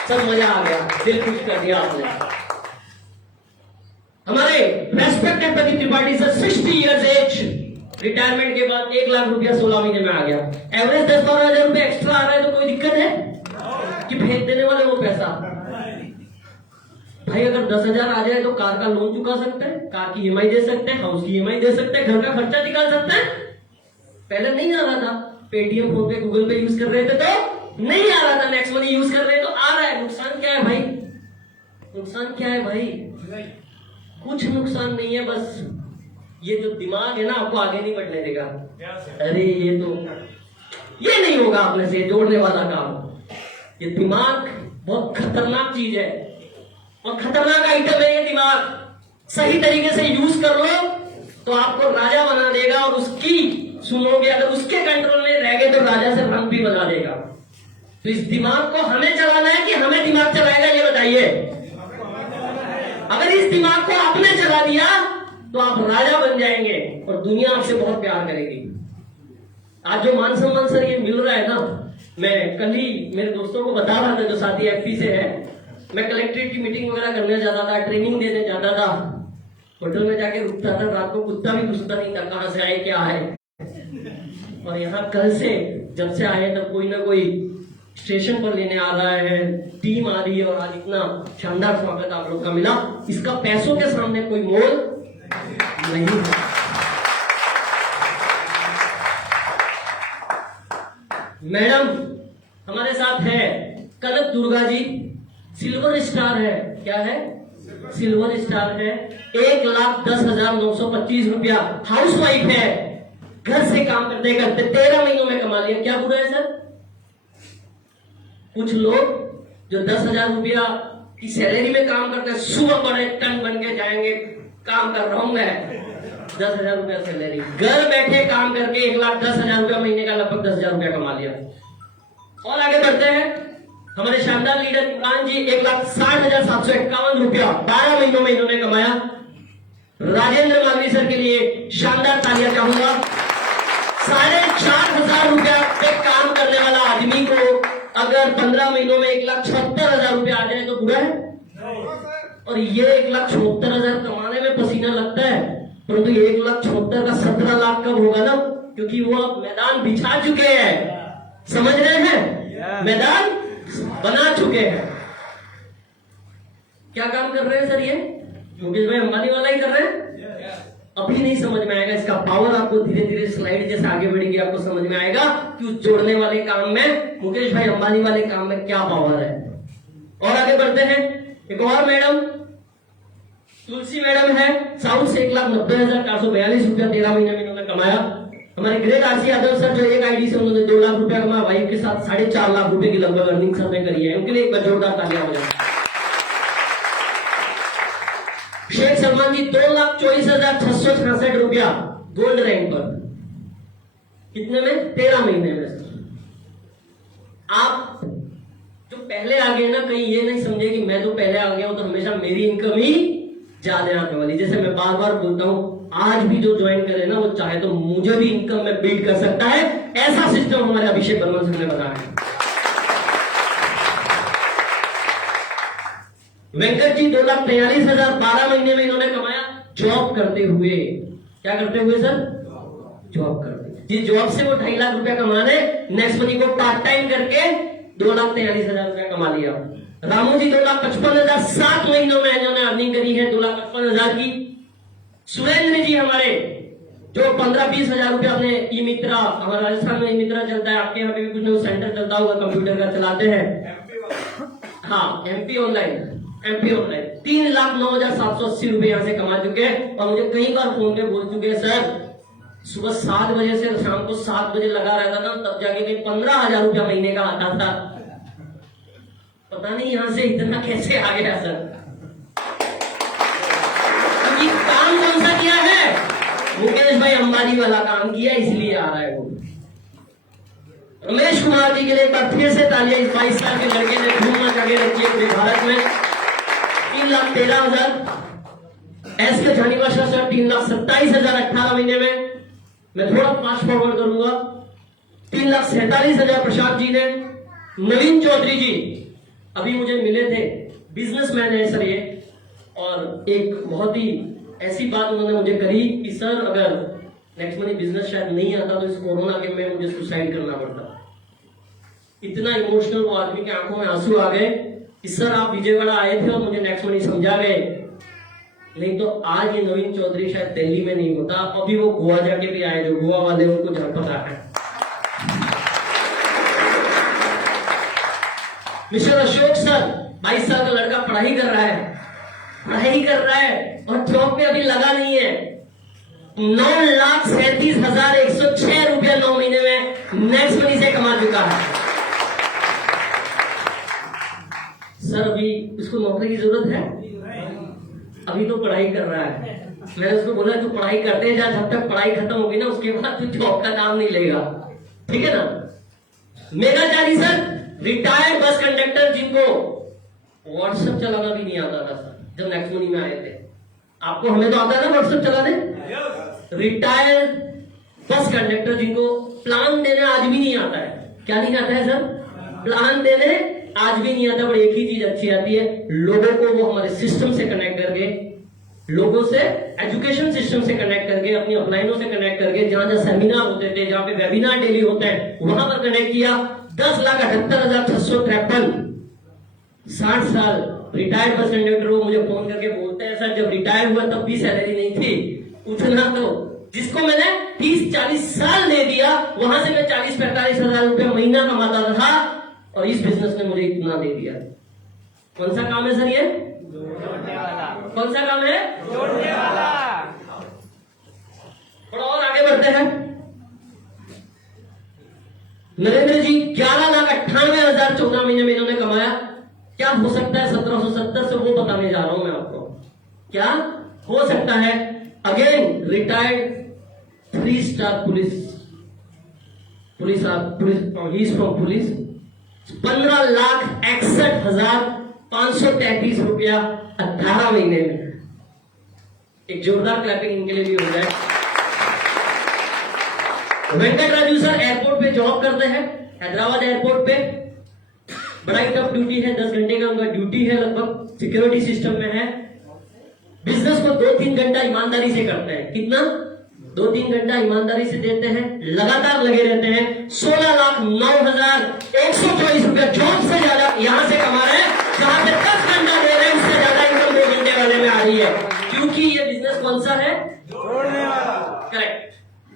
सब मजा आ गया, दिल खुश कर दिया आपने। हमारे respected Pradeep Tripathi sir, 60 years age, retirement के बाद 1 लाख रुपया 16 महीने में आ गया। एवरेज 10-12 हजार रुपया एक्स्ट्रा आ रहा है तो कोई दिक्कत है कि भेज देने वाले वो पैसा? भाई अगर 10,000 आ जाए तो कार का लोन चुका सकते हैं, कार की ईएमआई दे सकते हैं, हाउस की ईएमआई दे सकते हैं, घर का खर्चा निकाल सकते हैं। पहले नहीं आ रहा था, पेटीएम, फोन पे, गूगल पे यूज कर रहे थे तो नहीं आ रहा था, नेक्स्ट मनी यूज कर रहे हैं तो आ रहा है। नुकसान क्या है भाई? नुकसान क्या है भाई? कुछ नुकसान नहीं है, बस ये जो दिमाग है ना आपको आगे नहीं बढ़ने देगा। अरे ये नहीं होगा अपने से जोड़ने वाला काम। ये दिमाग बहुत खतरनाक चीज है और खतरनाक आइटम है ये दिमाग। सही तरीके से यूज कर लो तो आपको राजा बना देगा और उसकी सुनोगे, अगर उसके कंट्रोल में रह गए तो राजा से रंग भी बना देगा। तो इस दिमाग को हमें चलाना है कि हमें दिमाग चलाएगा, ये बताइए। अगर इस दिमाग को आपने चला दिया तो आप राजा बन जाएंगे और दुनिया आपसे बहुत प्यार करेगी। आज जो मान सम्मान सर ये मिल रहा है ना, मैं कल ही मेरे दोस्तों को बता रहा था जो साथी एफपी से है, मैं कलेक्ट्रेट की मीटिंग वगैरह करने जाता था, ट्रेनिंग देने जाता था, होटल में जाके रुकता था, रात को कुत्ता भी पूछता नहीं था कहां से आए क्या है। और यहाँ कल से जब से आए तब कोई ना कोई स्टेशन पर लेने आ रहा है, टीम आ रही है और आज इतना शानदार स्वागत आप लोग का मिला। इसका पैसों के सामने कोई मोल नहीं है। मैडम हमारे साथ है कनक दुर्गा जी, सिल्वर स्टार है। क्या है? सिल्वर स्टार है। 1,10,925 रुपया। हाउस वाइफ है, घर से काम करते करते 13 महीनों में कमा लिया। क्या बुरा है सर? कुछ लोग जो 10,000 रुपया की सैलरी में काम करते हैं, सुबह बड़े टन बन के जाएंगे, काम कर रहा हूं मैं, 10,000 रुपया सैलरी, घर बैठे काम करके 1,10,000 रुपया महीने का लगभग 10,000 रुपया कमा लिया। और आगे बढ़ते हैं, हमारे शानदार लीडर इमरान जी 1,60,751 रुपया 12 महीनों में इन्होंने कमाया। राजेंद्र मागरी सर के लिए शानदार तालियां चाहूंगा। 4,500 रुपया पे काम करने वाला आदमी को अगर 15 महीनों में 1,76,000 रुपया आ जाए तो बुरा है? और ये 1,76,000 कमाने में पसीना लगता है, परंतु 1,76,000 का 17 लाख कब होगा ना, क्योंकि वो अब मैदान बिछा चुके हैं। समझ रहे हैं? मैदान बना चुके हैं। क्या काम कर रहे हैं सर? ये मुकेश भाई अंबानी वाला ही कर रहे हैं। अभी नहीं समझ में आएगा, इसका पावर आपको धीरे धीरे स्लाइड जैसे आगे बढ़ेगी आपको समझ में आएगा कि उस जोड़ने वाले काम में, मुकेश भाई अंबानी वाले काम में क्या पावर है। और आगे बढ़ते हैं, एक और मैडम तुलसी मैडम है, साउथ से 1,90,442 रुपया 13 महीने में इन्होंने कमाया। हमारे ग्रेट आरसी यादव सर जो एक आईडी से उन्होंने 2 लाख रुपया कमाया, वाइफ के साथ 4.5 लाख रुपए की लगभग अर्निंग सर ने करी है, उनके लिए एक जोरदार तालियां हो जाए। शेख सलमान जी 2,24,666 रुपया गोल्ड रैंक पर, कितने में? 13 महीने में। आप जो पहले आ गए ना, कहीं ये नहीं समझे कि मैं तो पहले आ गया हूं तो हमेशा मेरी इनकम ही ज्यादा आने वाली। जैसे मैं बार बार बोलता हूं, आज भी जो ज्वाइन करे ना वो चाहे तो मुझे भी इनकम में बिल्ड कर सकता है। ऐसा सिस्टम हमारे अभिषेक बर्मन सर ने बताया है। वेंकट जी 2,43,000 12 महीने में इन्होंने कमाया, जॉब करते हुए। क्या करते हुए सर? जॉब करते। जिस जॉब से वो 2.5 लाख रुपया कमा रहे, नेक्स्ट मनी को पार्ट टाइम करके 2,43,000 रुपया कमा लिया। रामू जी 2,55,000 7 महीनों में इन्होंने अर्निंग करी है, 2,55,000 की। सुरेंद्र जी हमारे जो 15-20 हजार रुपया अपने ई मित्रा, हमारे राजस्थान में ई मित्रा चलता है, आपके यहाँ पे भी कुछ ना सेंटर चलता होगा कंप्यूटर का, चलाते हैं। हाँ, एमपी ऑनलाइन 3,09,780 रुपए यहाँ से कमा चुके हैं। और मुझे कई बार फोन पे बोल चुके हैं, सर सुबह 7 बजे से शाम को 7 बजे लगा रहता था, तब जाके कहीं 15,000 रुपया महीने का आता था। पता नहीं यहाँ से इतना कैसे आ गया सर। क्योंकि काम कौन सा किया है? मुकेश भाई अंबानी वाला काम किया, इसलिए आ रहा है वो। रमेश कुमार जी के लिए एक बार फिर से तालियां। इस 22 साल के लड़के ने घूमना जगह रखी है पूरे भारत में। 3,13,000। एस के झानीवाशा सर 3,27,000 18 महीने में। मैं थोड़ा फास्ट फॉरवर्ड करूंगा। 3,47,000 प्रशांत जी ने। नवीन चौधरी जी अभी मुझे मिले थे, बिजनेसमैन है सर ये, और एक बहुत ही ऐसी बात उन्होंने मुझे करी कि सर अगर नेक्स्ट मनी बिजनेस शायद नहीं आता तो इस कोरोना के में मुझे सुसाइड करना पड़ता। इतना इमोशनल वो आदमी के आंखों में आंसू आ गए कि सर आप विजयवाड़ा आए थे और मुझे नेक्स्ट मनी समझा गए, नहीं तो आज ये नवीन चौधरी शायद दिल्ली में नहीं होता। अभी वो गोवा जाके भी आए, जो गोवा वाले उनको जहाँ पता है। मिस्टर अशोक सर 22 साल का लड़का पढ़ाई कर रहा है और जॉब पे अभी लगा नहीं है। 9,37,106 रुपया 9 महीने में नेक्स्ट मनी से कमा चुका है। सर अभी इसको नौकरी की जरूरत है, अभी तो पढ़ाई कर रहा है। मैंने उसको बोला तू पढ़ाई करते जा, जब तक पढ़ाई खत्म होगी ना उसके बाद तू जॉब का नाम नहीं लेगा, ठीक है ना। मेगा चारी सर रिटायर्ड बस कंडक्टर जिनको व्हाट्सएप चलाना भी नहीं आता था सर, जब नेक्स्ट मनी में आए थे। आपको हमें तो आता है ना व्हाट्सएप चलाने। रिटायर्ड बस कंडक्टर जिनको प्लान देना आज भी नहीं आता है। क्या नहीं आता है सर? प्लान देने आज भी नहीं आता, पर एक ही चीज अच्छी आती है, लोगों को वो हमारे सिस्टम से कनेक्ट करके, लोगों से एजुकेशन सिस्टम से कनेक्ट करके, अपनी अपलाइनों से कनेक्ट करके, जहां जहां सेमिनार होते थे, जहां पे वेबिनार डेली होते हैं, वहां पर कनेक्ट किया। 10,78,653 60 साल रिटायर्ड बस कंडक्टर वो मुझे फोन करके बोलते हैं सर जब रिटायर हुआ तब भी सैलरी नहीं थी उतना, तो जिसको मैंने 30-40 साल दे दिया वहां से मैं 40-45 हजार रुपए महीना कमाता था और इस बिजनेस ने मुझे इतना दे दिया। कौन सा काम है सर ये? जोड़ने वाला। कौन सा काम है? जोड़ने वाला। थोड़ा और आगे बढ़ते हैं। नरेंद्र जी 11,98,000 14 महीने में इन्होंने कमाया। क्या हो सकता है 1770 से, वो बताने जा रहा हूं मैं आपको। क्या हो सकता है? Again retired 3 star police from police 15,61,533 रुपया 18 महीने में। एक जोरदार क्लैपिंग इनके लिए भी हो जाए। वेंकट राजू सर एयरपोर्ट पे जॉब करते हैं, हैदराबाद एयरपोर्ट पे। बड़ा ही टफ ड्यूटी है, 10 घंटे का उनका ड्यूटी है, लगभग सिक्योरिटी सिस्टम में है। बिजनेस को 2-3 घंटा ईमानदारी से करते हैं। कितना? 2-3 घंटा ईमानदारी से देते हैं, लगातार लगे रहते हैं। 16,09,124 रुपया जॉब से ज्यादा यहां से कमा रहे हैं, जहां पे 10 घंटा दे रहे हैं उससे ज्यादा इनकम 2 घंटे वाले में आ रही है, क्योंकि ये बिजनेस कौन सा है? जोड़ने वाला। करेक्ट।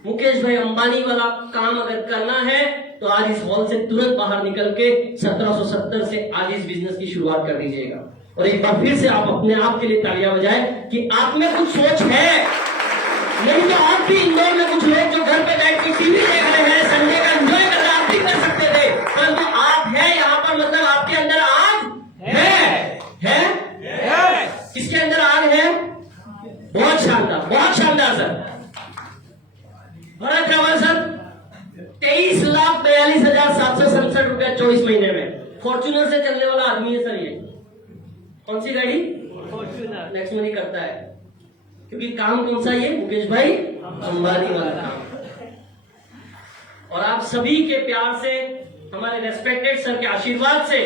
मुकेश भाई अंबानी वाला काम अगर करना है तो आज इस हॉल से तुरंत बाहर निकल के 1770 से आज इस बिजनेस की शुरुआत कर दीजिएगा। और एक बार फिर से आप अपने आप के लिए तालियां बजाएं कि आप में कुछ सोच है। नहीं तो आप भी इंदौर में कुछ लोग जो घर पे बैठ के टीवी देख रहे हैं, संडे का एंजॉय कर रहे हैं, आप भी कर सकते थे, परंतु आप है यहाँ पर, मतलब आपके अंदर आग है। किसके अंदर आग है? बहुत शानदार सर। बड़ा ख्याल सर 23,42,767 रुपया 24 महीने में। फॉर्च्यूनर से चलने वाला आदमी है सर ये। कौन सी गाड़ी? फॉर्च्यूनर। नेक्स्ट मनी करता है, क्योंकि काम कौन सा ये? मुकेश भाई अंबानी वाला काम। और आप सभी के प्यार से, हमारे रेस्पेक्टेड सर के आशीर्वाद से,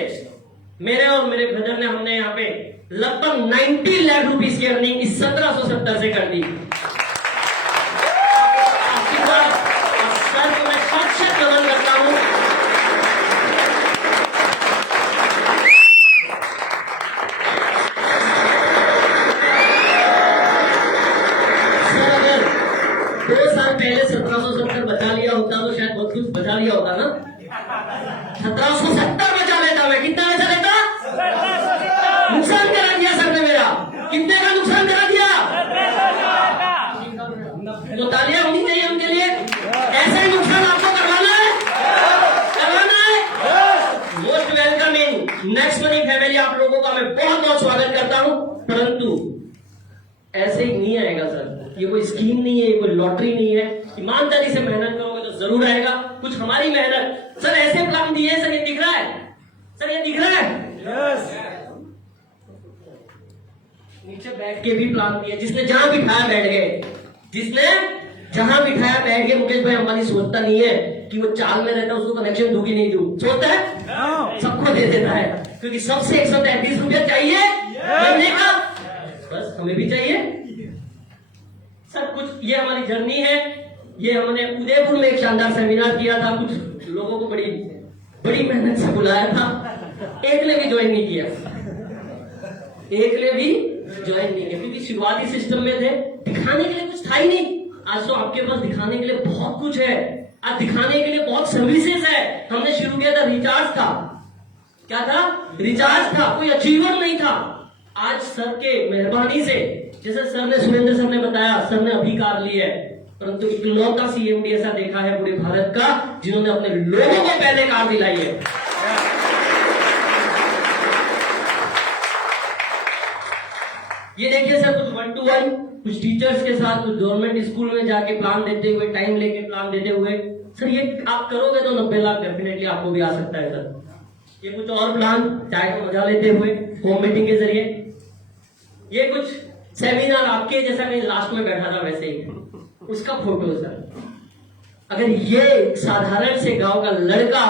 मेरे और मेरे ब्रदर ने, हमने यहाँ पे लगभग 90 लाख रुपीस की अर्निंग इस 1770 से कर दी। आशीर्वाद सर को मैं साक्षात नमन करता हूं। सर अगर 2 साल पहले 1770 बचा लिया होता तो शायद बहुत कुछ बचा लिया होता ना। 1770 बचा लेता मैं। कितना बचा लेता? नुकसान करा दिया सर ने मेरा। कितने का नुकसान करा दिया? तो तालियां होनी चाहिए उनके लिए। ऐसा ही नुकसान आपको करवाना है? Most welcome in next money family. आप लोगों का मैं बहुत बहुत स्वागत करता हूं, परंतु ऐसे ही नहीं आएगा सर। ये कोई स्कीम नहीं है, ये कोई लॉटरी नहीं है। ईमानदारी से मेहनत करोगे तो जरूर आएगा। कुछ हमारी मेहनत सर, ऐसे प्लान दिए सर, ये दिख रहा है सर, ये दिख रहा है। नीचे बैठ के भी प्लान दिया, जिसने जहां बिठाया बैठ गए, जिसने जहां बिठाया बैठ गए। मुकेश भाई अंबानी सोचता नहीं है कि वो चाल में रहता है, उसको कनेक्शन दूं कि नहीं दूं। सोचता है सबको दे देता है, क्योंकि सबसे 133 रुपया चाहिए महीने का, बस हमें भी चाहिए। सब कुछ ये हमारी जर्नी है। ये हमने उदयपुर में एक शानदार सेमिनार किया था, कुछ लोगों को बड़ी बड़ी मेहनत से बुलाया था, एक ने भी ज्वाइन नहीं किया, एक ने भी ज्वाइन नहीं किया, क्योंकि शुरुआती सिस्टम में थे, दिखाने के लिए कुछ था ही नहीं। आज तो आपके पास दिखाने के लिए बहुत कुछ है, आज दिखाने के लिए बहुत सर्विसेज है। हमने शुरू किया था रिचार्ज था, क्या था? रिचार्ज था, कोई अचीवर नहीं था। आज सर के मेहरबानी से, जैसे सर ने, सुरेंद्र सर ने बताया, सर ने अभी कार ली है, परंतु इकलौता सीएमडी ऐसा देखा है पूरे भारत का जिन्होंने अपने लोगों को पहले कार दिलाई है। ये देखिए सर, कुछ 1-to-1, कुछ टीचर्स के साथ, कुछ गवर्नमेंट स्कूल में जाके प्लान देते हुए, टाइम लेके प्लान देते हुए। सर ये आप करोगे तो 90 लाख डेफिनेटली आपको भी आ सकता है सर। ये कुछ और प्लान, चाय का मजा लेते हुए होम मीटिंग के जरिए। ये कुछ सेमिनार आपके जैसा कहीं लास्ट में बैठा था वैसे ही, उसका फोटो सर। अगर ये साधारण से गांव का लड़का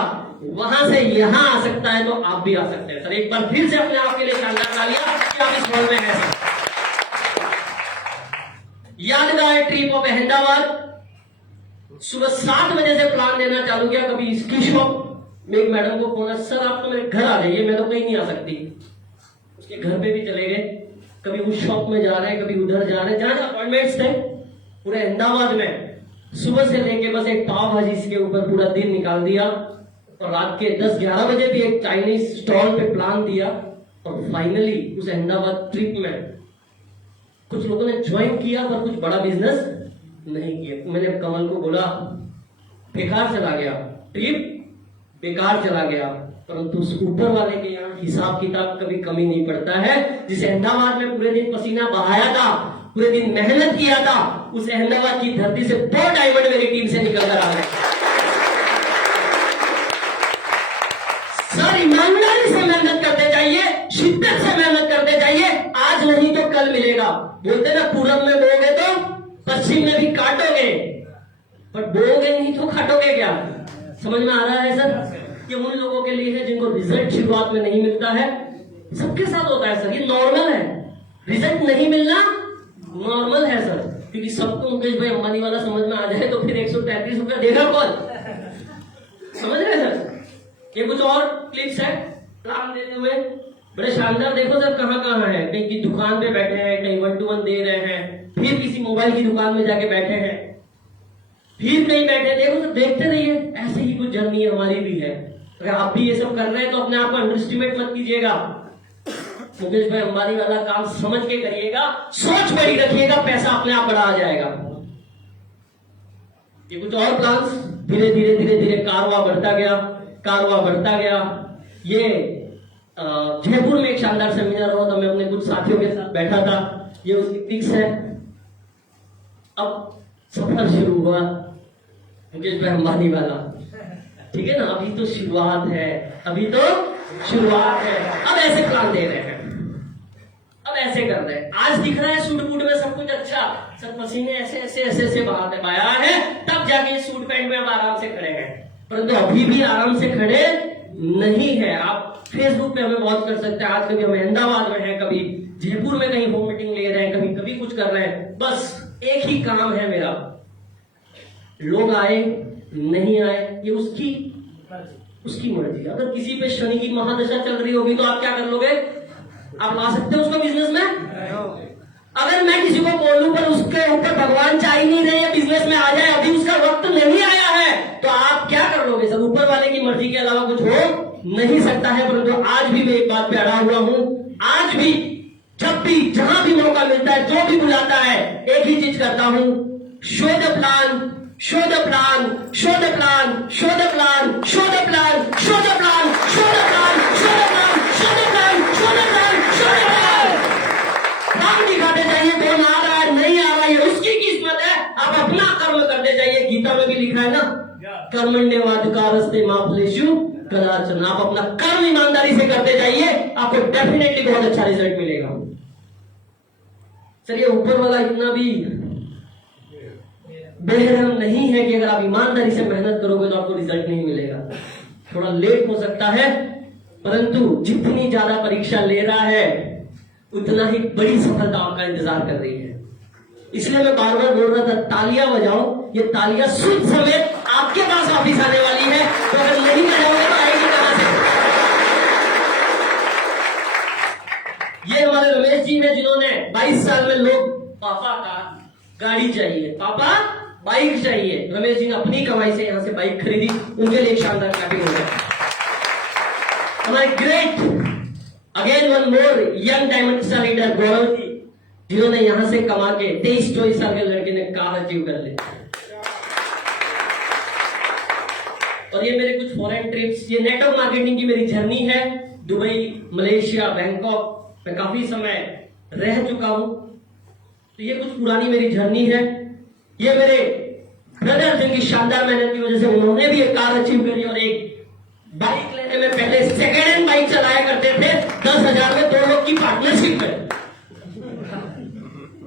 वहां से यहां आ सकता है तो आप भी आ सकते हैं सर। एक बार फिर से अपने आप के लिए शानदार तालियां कि आप इस हॉल में हैं सर। यादगार ट्रिप ऑफ अहमदाबाद, सुबह 7 बजे से प्लान देना चालू किया। कभी इसकी शॉप में एक मैडम को फोन, सर आप तो मेरे घर आ जाइए, मैं तो कहीं नहीं आ सकती। उसके घर पे भी चले गए, कभी उस शॉप में जा रहे हैं, कभी उधर जा रहे हैं, जहां अपॉइंटमेंट्स थे पूरे अहमदाबाद में। सुबह से लेके बस एक पाव भाजी के ऊपर पूरा दिन निकाल दिया, और रात के 10-11 बजे भी एक चाइनीज स्टॉल पे प्लान दिया। और फाइनली उस अहमदाबाद ट्रिप में कुछ लोगों ने ज्वाइन किया, पर कुछ बड़ा बिजनेस नहीं किया। मैंने कमल को बोला, बेकार चला गया ट्रिप, बेकार चला गया, परंतु उस ऊपर वाले के यहाँ हिसाब किताब कभी कमी नहीं पड़ता है। जिस अहमदाबाद में पूरे दिन पसीना बहाया था, पूरे दिन मेहनत किया था, उस अहमदाबाद की धरती से 2 डायमंड मेरी टीम से निकल कर आ गए। सर ईमानदारी से मेहनत करते जाइए, शिद्दत से मेहनत करते जाइए, आज नहीं तो कल मिलेगा। बोलते ना, पूरब में बोओगे तो पश्चिम में भी काटोगे, पर बोओगे नहीं तो काटोगे क्या? समझ में आ रहा है सर? ये उन लोगों के लिए है जिनको रिजल्ट शुरुआत में नहीं मिलता है। सबके साथ होता है सर, ये नॉर्मल है। रिजल्ट नहीं मिलना नॉर्मल है सर, क्योंकि सबको मुकेश भाई अंबानी वाला समझ में आ जाए तो फिर 133 रुपया देगा कौन? समझ रहे सर? ये कुछ और क्लिप्स है प्लान देते हुए, बड़े शानदार। देखो सर कहाँ है, कहीं की दुकान पे बैठे हैं, कहीं 1-to-1 दे रहे हैं, फिर किसी मोबाइल की दुकान में जाके बैठे हैं, फिर कहीं बैठे। देखो सर, देखते रहिए, ऐसे ही कुछ जर्नी हमारी भी है। अगर आप भी ये सब कर रहे हैं तो अपने आप को अंडरस्टिमेट मत कीजिएगा। मुकेश भाई अंबानी वाला काम समझ के करिएगा, सोच बड़ी रखिएगा, पैसा अपने आप बड़ा आ जाएगा। ये कुछ और प्लान्स, धीरे धीरे कारवा बढ़ता गया, कारवा बढ़ता गया। ये जयपुर में एक शानदार सेमिनार हुआ था, मैं अपने कुछ साथियों के साथ बैठा था, ये उसकी पिक्स है। अब सफर शुरू हुआ मुकेश भाई अंबानी वाला, ठीक है ना? अभी तो शुरुआत है, अभी तो शुरुआत है। अब ऐसे प्लान दे रहे हैं, अब ऐसे कर रहे हैं। आज दिख रहा है सूट बूट में सब कुछ अच्छा, सब पसीने ऐसे बहाया है, तब जाके सूट पैंट में अब आराम से खड़े हैं। परंतु अभी भी आराम से खड़े नहीं है। आप फेसबुक पे हमें वॉच कर सकते हैं। आज कभी हम अहमदाबाद में हैं, कभी जयपुर में कहीं होम मीटिंग ले रहे हैं, कभी कुछ कर रहे हैं। बस एक ही काम है मेरा, लोग आए नहीं आए ये उसकी मर्जी। अगर किसी पे शनि की महादशा चल रही होगी तो आप क्या कर लोगे? आप ला सकते हो उसको बिजनेस में? अगर मैं किसी को बोलूं पर उसके ऊपर भगवान चाह ही नहीं रहे बिजनेस में आ जाए, अभी उसका वक्त नहीं आया है, तो आप क्या कर लोगे? सब ऊपर वाले की मर्जी के अलावा कुछ हो नहीं सकता है। परंतु आज भी मैं एक बात पे अड़ा हुआ हूं, आज भी जब भी जहां भी मौका मिलता है, जो भी बुलाता है, एक ही चीज करता हूं, show the plan, show the plan, show the plan, show the plan, show the plan, show the plan, show the plan, show the plan, show the plan, show the plan, show the plan. Plan दिखाते जाइए, कौन आ रहा है नहीं आ रहा है उसकी किस्मत है, आप अपना कर्म करते जाइए। गीता में भी लिखा है ना, कर्मण्यवाधिकारस्ते मा फलेषु कदाचन। आप अपना कर्म ईमानदारी से करते जाइए, आपको डेफिनेटली बहुत अच्छा रिजल्ट मिलेगा। चलिए, ऊपर वाला इतना भी बेरहम नहीं है कि अगर आप ईमानदारी से मेहनत करोगे तो आपको रिजल्ट नहीं मिलेगा। थोड़ा लेट हो सकता है, परंतु जितनी ज्यादा परीक्षा ले रहा है उतना ही बड़ी सफलता आपका इंतजार कर रही है। इसलिए मैं बार बार बोल रहा था तालियां बजाओ, ये तालियां शुद्ध समेत आपके पास वापिस आने वाली है, तो अगर नहीं बजाओगे तो आएगी कहां से? ये हमारे रमेश जी हैं जिन्होंने 22 साल में लोग पापा का गाड़ी चाहिए, पापा बाइक चाहिए, रमेश जी ने अपनी कमाई से यहां से बाइक खरीदी, उनके लिए एक शानदार क्लैपिंग हो गया। हमारे great again one more young diamond star leader Gaurav ji, जिन्होंने यहां से कमा के 23-24 साल के लड़के ने कार अचीव कर ली। और ये मेरे कुछ फॉरेन ट्रिप्स, ये नेटवर्क मार्केटिंग की मेरी जर्नी है। दुबई, मलेशिया, बैंकॉक में काफी समय रह चुका हूं, तो ये कुछ पुरानी मेरी जर्नी है। ये मेरे ब्रदर जिनकी शानदार मेहनत की वजह से उन्होंने भी एक कार अचीव करी, और एक बाइक लेने में पहले सेकेंड हैंड बाइक चलाया करते थे, 10,000 में 2 लोग की पार्टनरशिप में,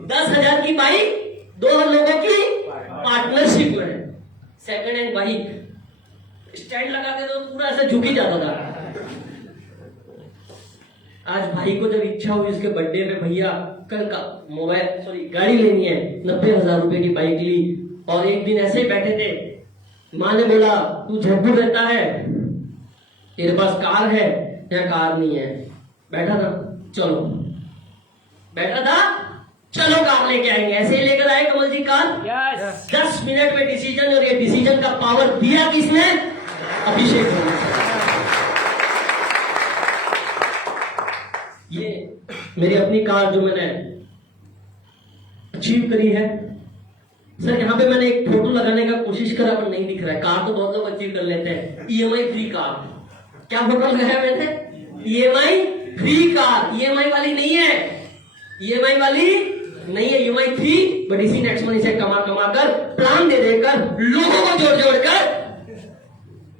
10,000 की बाइक 2 लोगों की पार्टनरशिप में, सेकेंड हैंड बाइक स्टैंड लगाते तो पूरा ऐसा झुक ही जाता था। आज भाई को जब इच्छा हुई उसके बर्थडे पे, भैया कल का गाड़ी लेनी है, 90,000 रुपए की बाइक ली। और एक दिन ऐसे ही बैठे थे, माँ ने बोला तू जयपुर रहता है, तेरे पास कार है या कार नहीं है? बैठा था, चलो बैठा था, चलो कार लेके आएंगे। ऐसे ही लेकर आए कमल जी कार। यस 10 मिनट में डिसीजन, और ये डिसीजन का पावर दिया किसने? अभिषेक जी। ये मेरी अपनी कार जो मैंने अचीव करी है। सर यहाँ पे मैंने एक फोटो लगाने का कोशिश करा पर नहीं दिख रहा है। कार तो बहुत लोग अचीव कर लेते हैं। ईएमआई फ्री कार, क्या फोटो लगाया मैंने? EMI free car. ईएमआई वाली नहीं है, ईएमआई वाली नहीं है, ईएमआई फ्री, बट इसी नेक्स्ट मनी से कमा कमा कर, प्लान दे देकर, लोगों को जोड़ जोड़ कर,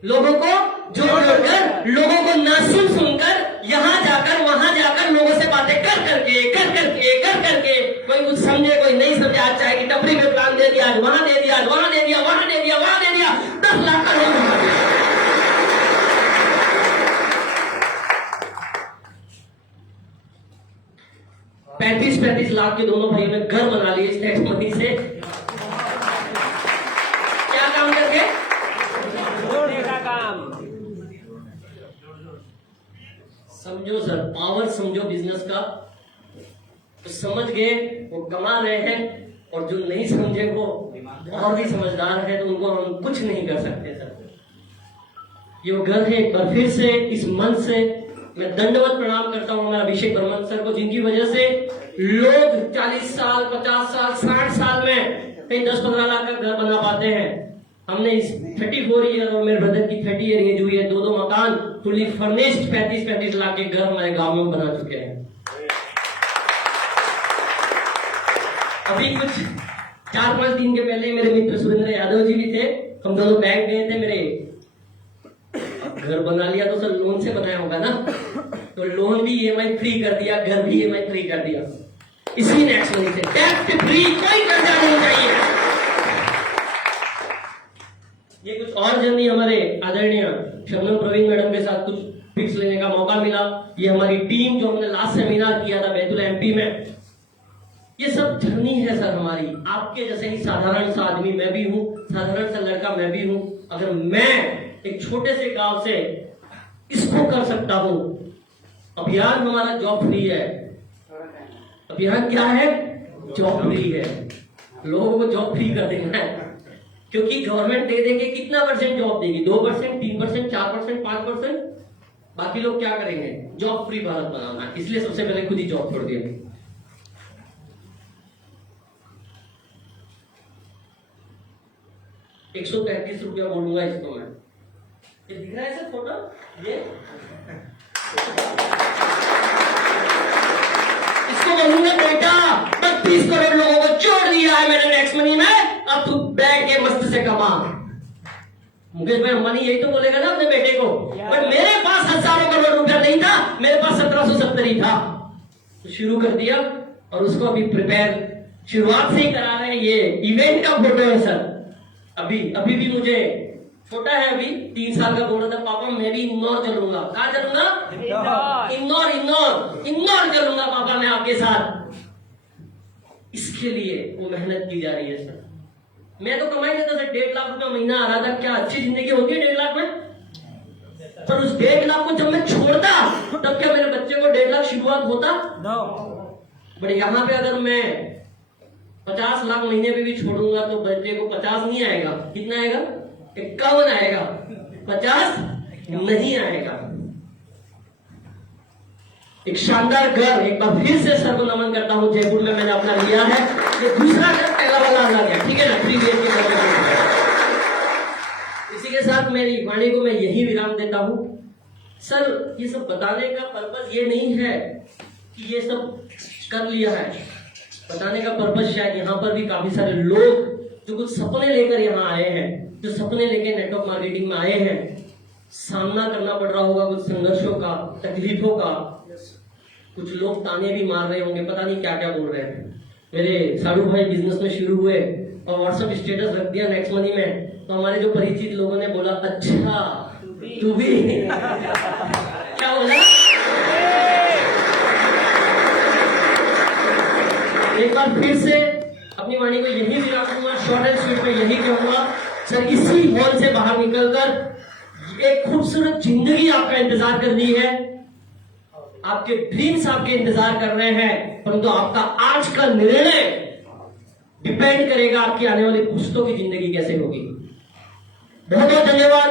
लोगों को ना सुनकर, यहां जाकर वहां जाकर लोगों से बातें कर करके कोई कुछ समझे कोई नहीं समझे। आज चाय की टपरी में प्लान दे दिया, आज वहां दे दिया, वहां दे दिया, वहां दे दिया, वहां दे दिया, 10 लाख का लोन। 35 लाख के दोनों भाइयों ने घर बना लिए इस टैक्स मनी से। क्या काम करके? जोड़ने का काम। समझो सर, पावर समझो बिजनेस का। तो समझ गए वो कमा रहे हैं, और जो नहीं समझे वो और भी समझदार है, तो उनको हम कुछ नहीं कर सकते सर। ये वो घर है। एक बार फिर से इस मन से मैं दंडवत प्रणाम करता हूं हमारे अभिषेक बर्मन सर को, जिनकी वजह से लोग 40 साल, 50 साल, 60 साल में कहीं 10-15 लाख का घर बना पाते हैं। हमने इस 34 ईयर और मेरे ब्रदर की 30 ईयर एज हुई है, 2 मकान फुली फर्निश्ड 35-35 लाख के घर हमारे गांव में बना चुके हैं। अभी कुछ 4-5 दिन के पहले मेरे मित्र सुरेंद्र यादव जी भी थे, हम दोनों बैंक गए थे। मेरे घर बना लिया तो सर लोन से बनाया होगा ना, तो लोन भी ईएमआई फ्री कर दिया, घर भी ईएमआई फ्री कर दिया, इसी नेक्स्ट मनी से। टैक्स फ्री, कोई कर्जा नहीं चाहिए। ये कुछ और जर्नी हमारे आदरणीय शबनम प्रवीण मैडम के साथ कुछ पिक्स लेने का मौका मिला। ये हमारी टीम जो हमने लास्ट सेमिनार किया था बैतूल एमपी में, ये सब जर्नी है सर हमारी। आपके जैसे ही साधारण सा आदमी मैं भी हूँ, साधारण सा लड़का मैं भी हूँ। अगर मैं एक छोटे से गांव से इसको कर सकता हूँ। अभियान हमारा जॉब फ्री है। अभियान क्या है? जॉब फ्री है। लोगों को जॉब फ्री कर देना है, क्योंकि गवर्नमेंट दे देंगे कितना % जॉब देगी? 2%, 3%, 4%, 5%। बाकी लोग क्या करेंगे? जॉब फ्री भारत बनाना। इसलिए सबसे पहले खुद ही जॉब छोड़ दिया। ₹133 बोलूंगा इसको मैं। ये दिख रहा है सर फोटो? ये इसको बोलूंगा बेटा 32 करोड़ लोगों को जोड़ दिया है मैंने नेक्स्ट मनी में, अब तू बैठ के मस्त से कमा। मुकेश भाई अंबानी यही तो बोलेगा ना अपने बेटे को। पर मेरे पास हजारों करोड़ रुपया नहीं था, मेरे पास 1770 ही था। तो शुरू कर दिया, और उसको अभी प्रिपेयर शुरुआत से ही करा रहे हैं। ये इवेंट का फोटो है सर। अभी भी मुझे छोटा है, अभी 3 साल का बोल रहा था, पापा मैं भी इंदौर चलूंगा। कहाँ चलूंगा? इंदौर चलूंगा पापा मैं आपके साथ। इसके लिए वो मेहनत की जा रही है सर। मैं तो कमाई देता सर, 1.5 लाख रुपया महीना आ रहा था। क्या अच्छी जिंदगी होती है 1.5 लाख में? पर उस 1.5 लाख को जब मैं छोड़ता तब क्या मेरे बच्चे को 1.5 लाख शुरुआत होता? बट यहाँ पे अगर मैं 50 लाख महीने पे भी छोड़ूंगा तो बच्चे को 50 नहीं आएगा। कितना आएगा? 51 आएगा, 50 नहीं आएगा। एक शानदार घर, एक बार फिर से सर को नमन करता हूं। जयपुर में मैंने अपना लिया है, ये दूसरा घर, पहला वाला आ गया, ठीक है ना? 3 BHK घर। इसी के साथ मेरी वाणी को मैं यही विराम देता हूं। सर ये सब बताने का पर्पस ये नहीं है कि ये सब कर लिया है। बताने का पर्पस शायद यहाँ पर भी काफी सारे लोग जो कुछ सपने लेकर यहाँ आए हैं, जो सपने लेकर नेटवर्क मार्केटिंग में आए हैं, सामना करना पड़ रहा होगा कुछ संघर्षों का, तकलीफों का। कुछ लोग ताने भी मार रहे होंगे, पता नहीं क्या क्या बोल रहे हैं। मेरे साड़ू भाई बिजनेस में शुरू हुए और व्हाट्सएप स्टेटस रख दिया नेक्स्ट मनी में, तो हमारे जो परिचित लोगों ने बोला अच्छा तू भी क्या बोला? एक बार फिर से अपनी वाणी को यही विराम दूंगा, शॉर्ट एंड स्वीट में यही कहूंगा सर, इसी हॉल से बाहर निकलकर एक खूबसूरत जिंदगी आपका इंतजार कर रही है। आपके ड्रीम्स आपके इंतजार कर रहे हैं, परंतु आपका आज का निर्णय डिपेंड करेगा आपकी आने वाली पुश्तों की जिंदगी कैसे होगी। बहुत बहुत धन्यवाद।